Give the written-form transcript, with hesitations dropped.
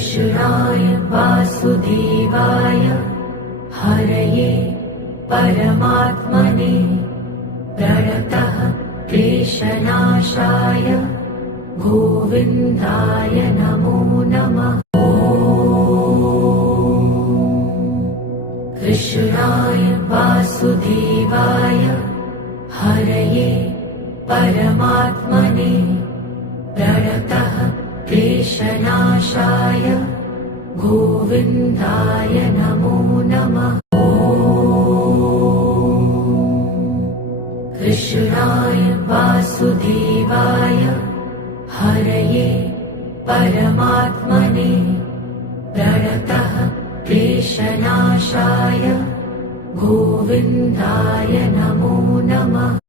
कृष्णाय वासुदेवाय हरये परमात्मने प्रणतः क्लेशनाशाय गोविन्दाय नमो नमः। कृष्णाय वासुदेवाय हरये परमात्मने प्रणतः क्लेशनाशाय गोविन्दाय नमो नमः। कृष्णाय वासुदेवाय हरये परमात्मने प्रणतः क्लेशनाशाय गोविन्दाय नमो नमः।